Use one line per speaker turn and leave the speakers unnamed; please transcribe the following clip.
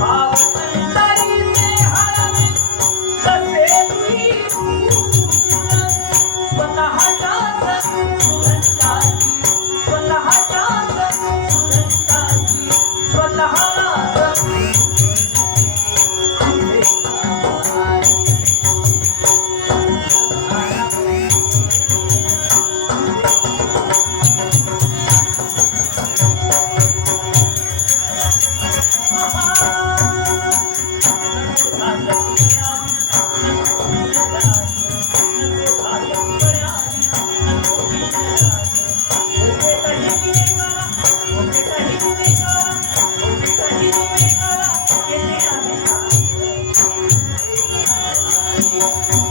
啊 Música